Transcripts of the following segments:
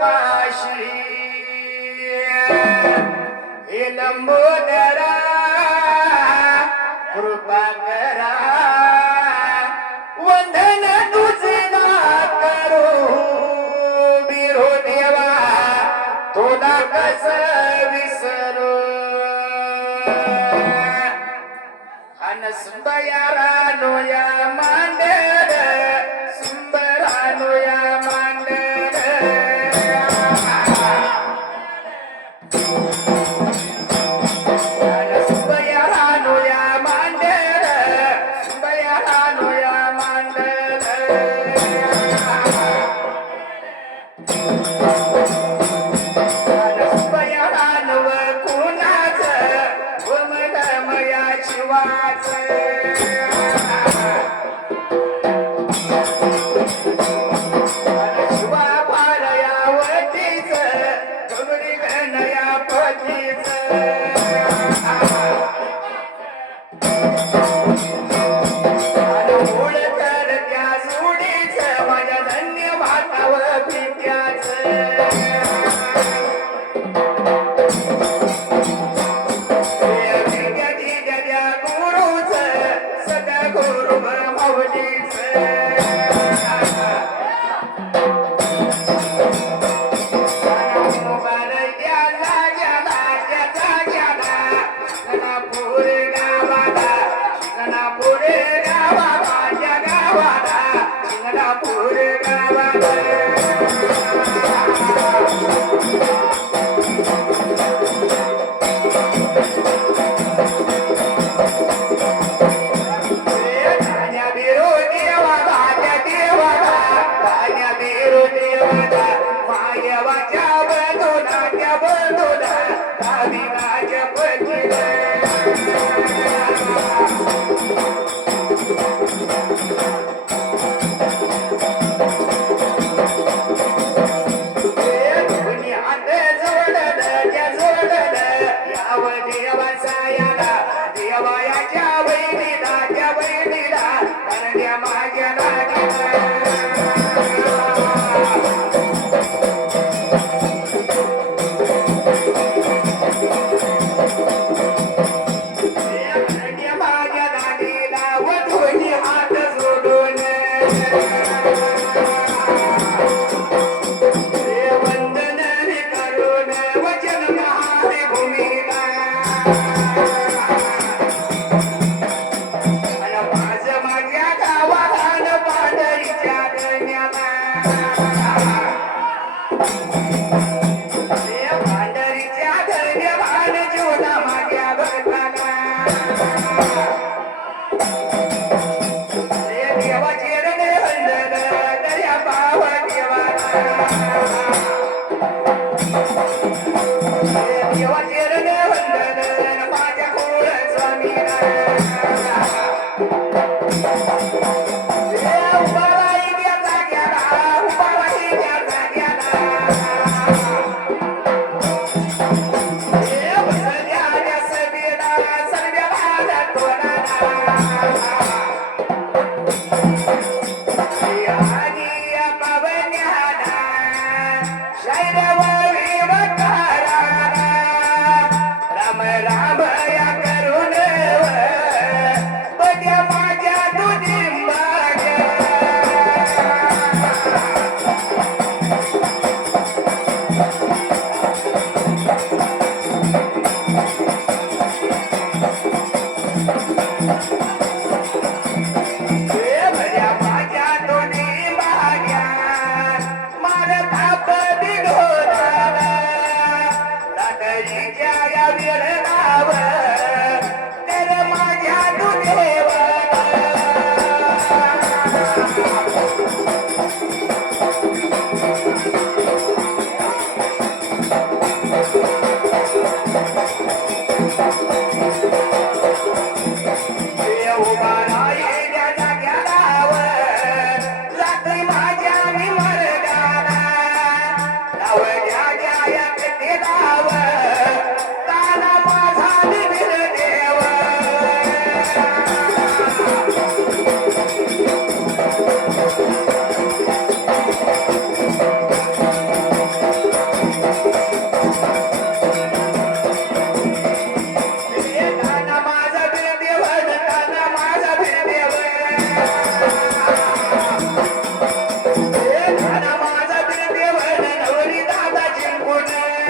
पाशी. लंबोदरा कृपा करा. वंदन तुझे ना करू. बिरो देवा तुला कस विसरू? हनस बयारा नोया मांडे যায় Madina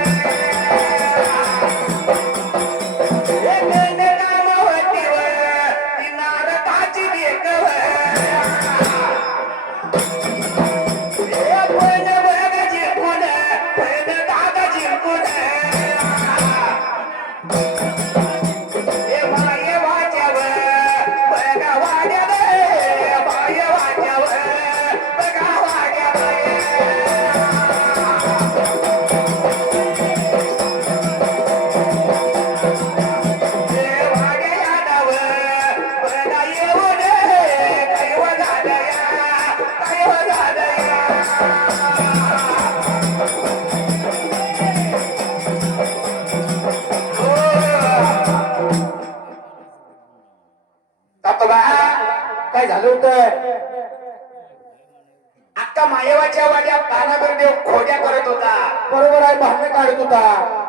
Thank you. सातोबा काय झालं होतं? अक्का मायवाच्या वाड्या पानावर देव खोड्या करत होता. बरोबर आहे भांडण काढत होता.